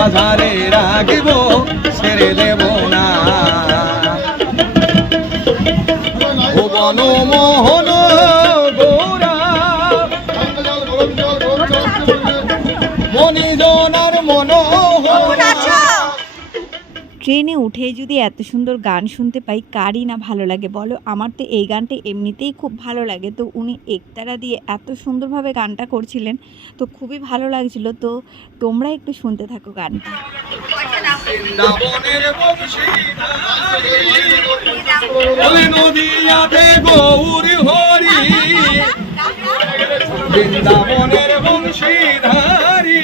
মাঝারে রাখিব ছেড়ে দেব না। ভুবন মোহন গৌরা মনিজনার মনোহরা। ট্রেনে উঠেই যদি এত সুন্দর গান শুনতে পাই কারই না ভালো লাগে বলো। আমার তো এই গানটা এমনিতেই খুব ভালো লাগে, তো উনি একতারা দিয়ে এত সুন্দরভাবে গানটা করছিলেন, তো খুবই ভালো লাগছিল। তো তোমরা একটু শুনতে থাকো গানটা। বৃন্দাবনের বংশীধারী নদিয়াতে গৌর হরি, বৃন্দাবনের বংশীধারী।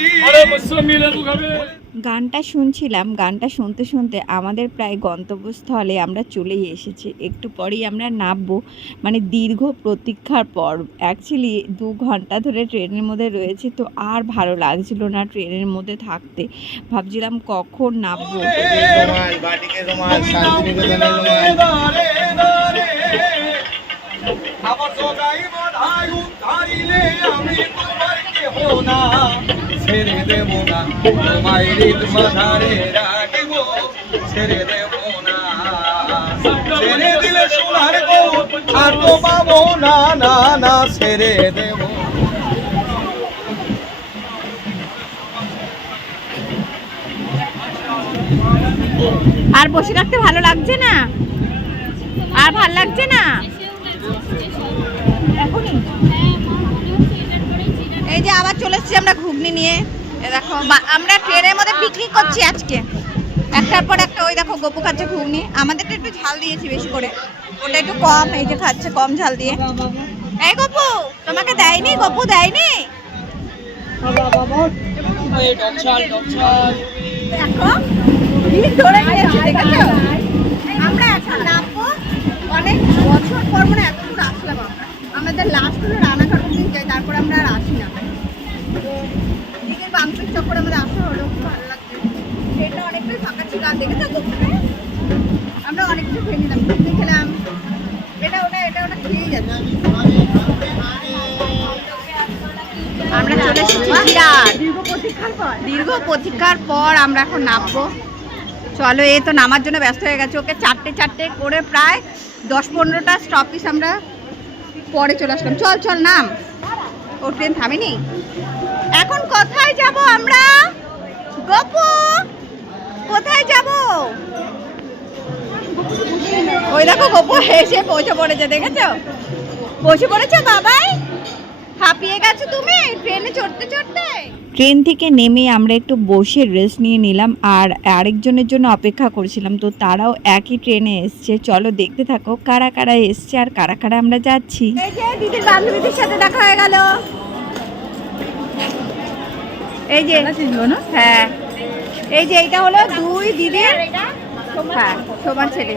গানটা শুনছিলাম, গানটা শুনতে শুনতে আমাদের প্রায় গন্তব্যস্থলে আমরা চলেই এসেছি। একটু পরেই আমরা নামবো, মানে দীর্ঘ প্রতীক্ষার পর। অ্যাকচুয়ালি 2 ঘন্টা ধরে ট্রেনের মধ্যে রয়েছে, তো আর ভালো লাগছিল না ট্রেনের মধ্যে থাকতে। ভাবছিলাম কখন নামবো। ছেড়ে দেব না তোমায় হৃদ মাঝারে রাখিব ছেড়ে দেব না। ছেড়ে দিলে সোনার গো আর তো পাবো না, না না ছেড়ে দেব। আর বসে থাকতে ভালো লাগছে না, আর ভালো লাগছে না এখনই। এই যে আবার চলে এসেছি আমরা ঘুগনি নিয়ে। দেখো আমরা ট্রেনের মধ্যে পিকনিক করছি আজকে, একটার পর একটা। ওই দেখো গপু খাচ্ছে ঘুগনি, আমাদেরটা একটু ঝাল দিয়েছি বেশি করে, ওটা একটু কম। এই যে খাচ্ছে কম ঝাল দিয়ে। এই গপু তোমাকে দেয়নি? গপু দেয়নি? দেখো ভিড় ধরে নিয়েছে, দেখেছো? আমরা এখন নামবো, অনেক বছর পর মানে এত দূর আসলাম আমরা। আমাদের লাস্ট হলো রানাঘাট অব্দি যাই, তারপর আমরা আর আসি না। তো দিকের বামপির চক্করে আমাদের আসা হলো, খুব ভালো লাগছে। ট্রেনটা অনেকটাই ফাঁকা ছিল। আর দেখেছো আমরা অনেক কিছু খেয়ে নিলাম, ঘুগনি খেলাম, এটা ওটা খেয়েই যাচ্ছি। আমরা চলে এসেছি দীর্ঘ প্রতীক্ষার পর আমরা এখন নামবো। চলো, এ তো নামার জন্য ব্যস্ত হয়ে গেছে। ওকে চারটে চারটে করে প্রায় 10-15টা স্টপিস আমরা পরে চলে আসলাম। চল চল নাম, ও ট্রেন থামেনি। এখন কোথায় যাব আমরা? গপু কোথায় যাব? ওই দেখো গপু এসে পৌঁছে পড়েছে, দেখেছো? পৌঁছে পড়েছো বাবাই? হাঁপিয়ে গেছো তুমি ট্রেনে চড়তে চড়তে? ট্রেন থেকে নেমে আমরা একটু বসে রেস্ট নিয়ে নিলাম, আর আরেকজনের জন্য অপেক্ষা করছিলাম। তো তারাও একই ট্রেনে এসছে। চলো দেখতে থাকো কারা কারা এসছে আর কারা কারা আমরা যাচ্ছি। এই যে দিদির বান্ধবীদের সাথে দেখা হয়ে গেল। এই যে হ্যাঁ, এই যে এইটা হলো 2 দিদির, হ্যাঁ সবার ছেলে,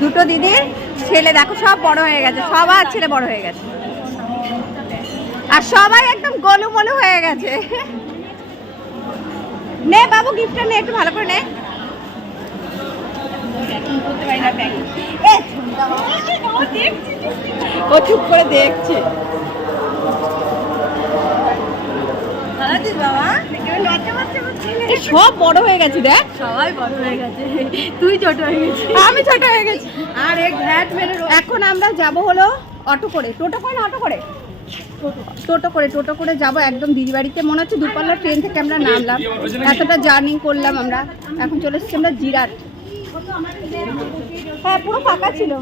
2টো দিদির ছেলে। দেখো সব বড় হয়ে গেছে, সবার ছেলে বড় হয়ে গেছে, আর সবাই একদম গোলুমলু হয়ে গেছে। নে বাবু গিফটটা নে, একটু ভালো করে নে। ও চুপ করে দেখছে। সব বড় হয়ে গেছে, দেখ সবাই বড় হয়ে গেছে, তুই ছোট হয়ে গেছিস, আমি ছোট হয়ে গেছি। আর এক ঘ্যাট মেরে। এখন আমরা যাব হলো অটো করে, টোটো করে না অটো করে, টোটো করে যাব একদম দিদি বাড়িতে। মনে হচ্ছে দূরপাল্লা ট্রেন থেকে আমরা নামলাম, এতটা জার্নি করলাম আমরা। এখন চলে এসেছি আমরা জিরাট। হ্যাঁ পুরো ফাঁকা ছিল।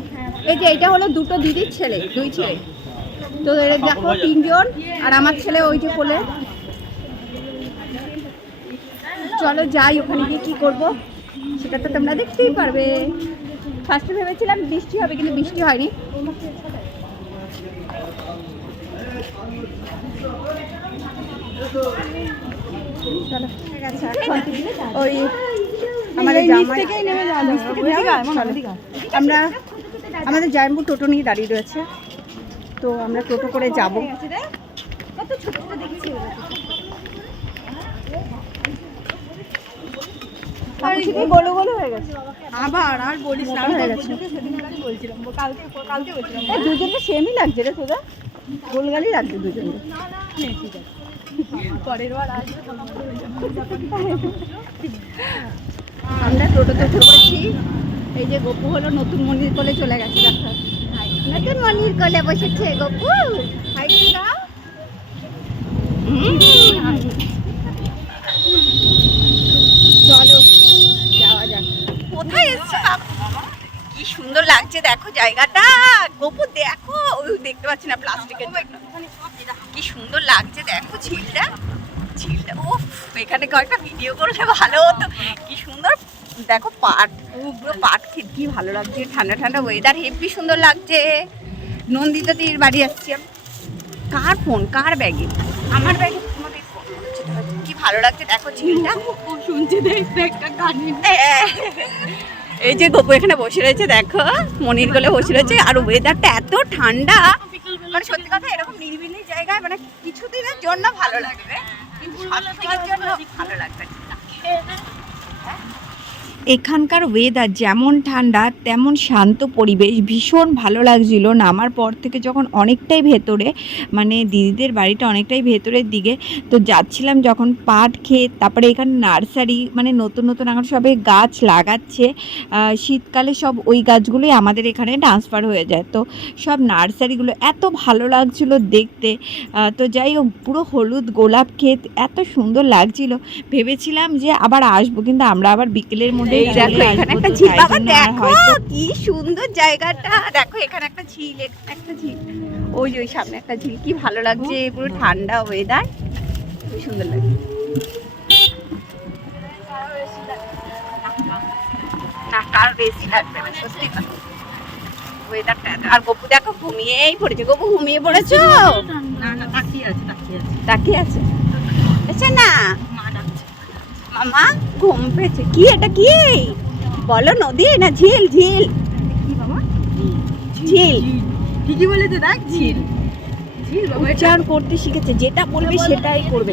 এই যে এইটা হলো 2টো দিদির ছেলে, 2 ছেলে। তো দেখো 3 জন, আর আমার ছেলে ওই যে কোলে। চলো যাই, ওখানে গিয়ে কী করবো সেটা তো তোমরা দেখতেই পারবে। ফার্স্টে ভেবেছিলাম বৃষ্টি হবে, কিন্তু বৃষ্টি হয়নি। চলো ওই আমাদের আমরা আমাদের জায়ম্বু টোটো নিয়ে দাঁড়িয়ে রয়েছে, তো আমরা টোটো করে যাবো। গোলু গোলু হয়ে গেছে আবার, আর বলিস না, হয়ে গেছে। দুজনকে সেমই লাগছে রে তোরা, গোলগালি লাগছে দুজনকে। পরের বার আসবে আমরা টোটোতে উঠে পড়েছি। এই যে গপু হলো নতুন মনির কোলে চলে গেছে, দেখো নতুন মনির কোলে বসেছে গপু। হাই দাও। চলো যাওয়া যাক। কোথায় এসছো বাবা? কি সুন্দর লাগছে দেখো জায়গাটা। গপু দেখো, ওই দেখতে পাচ্ছি না প্লাস্টিকের জন্য। কি সুন্দর লাগছে দেখো ঝিলটা। ঝিলটা উফ, এখানে কয়েকটা ভিডিও করলে ভালো হতো। কি সুন্দর দেখো পাট, পুরো পাট ক্ষেত, কি ভালো লাগছে। ঠান্ডা ঠান্ডা ওয়েদার, হেভি সুন্দর লাগছে। নন্দিতা দিদির বাড়ি আসছি আমি। কার ফোন, কার ব্যাগে? আমার ব্যাগে তোমাদের ফোন হচ্ছে। কি ভালো লাগছে দেখো ঝিলটা। শুনছি দেখতে একটা গান। এই যে গপু এখানে বসে রয়েছে দেখো, মনির কোলে বসে রয়েছে। আর ওয়েদারটা এত ঠান্ডা, মানে সত্যি কথা এরকম নিরিবিলি জায়গায় মানে কিছুদিনের জন্য ভালো লাগবে, কিন্তু সবসময়ের জন্য ভালো লাগবে না। এখানকার ওয়েদার যেমন ঠান্ডা তেমন শান্ত পরিবেশ, ভীষণ ভালো লাগছিল। নামার পর থেকে যখন অনেকটাই ভেতরে, মানে দিদিদের বাড়িটা অনেকটাই ভেতরের দিকে, তো যাচ্ছিলাম যখন পাট ক্ষেত, তারপরে এখানে নার্সারি, মানে নতুন নতুন এখন সবাই গাছ লাগাচ্ছে। শীতকালে সব ওই গাছগুলোই আমাদের এখানে ট্রান্সফার হয়ে যায়, তো সব নার্সারিগুলো এত ভালো লাগছিল দেখতে। তো যাই হোক, পুরো হলুদ গোলাপ ক্ষেত, এত সুন্দর লাগছিল। ভেবেছিলাম যে আবার আসবো, কিন্তু আমরা আবার বিকেলের মধ্যে দেখো এখানে একটা ঝিল। বাবা দেখো কি সুন্দর জায়গাটা, দেখো এখানে একটা ঝিল, একটা ঝিল, ওই যে ওই সামনে একটা ঝিল। কি ভালো লাগছে, পুরো ঠান্ডা ওয়েদার, খুব সুন্দর লাগছে। না কার বেশি লাগবে না, সত্যি কথা ওয়েদারটা। আর গপু দেখো ঘুমিয়েই পড়েছে। গপু ঘুমিয়ে পড়েছো? না না, তাকিয়ে আছে তাকিয়ে আছে। তাকিয়ে আছে আচ্ছা না মা ডাকছে। মামা ঘুম পেয়েছে। কি এটা কি বলো, নদী না ঝিল? ঝিল কি বাবা? ঝিল ঠিকই বলেছে, দেখ ঝিল। ঝিল বাবা, উচ্চারণ করতে শিখেছে, যেটা বলবে সেটাই করবে।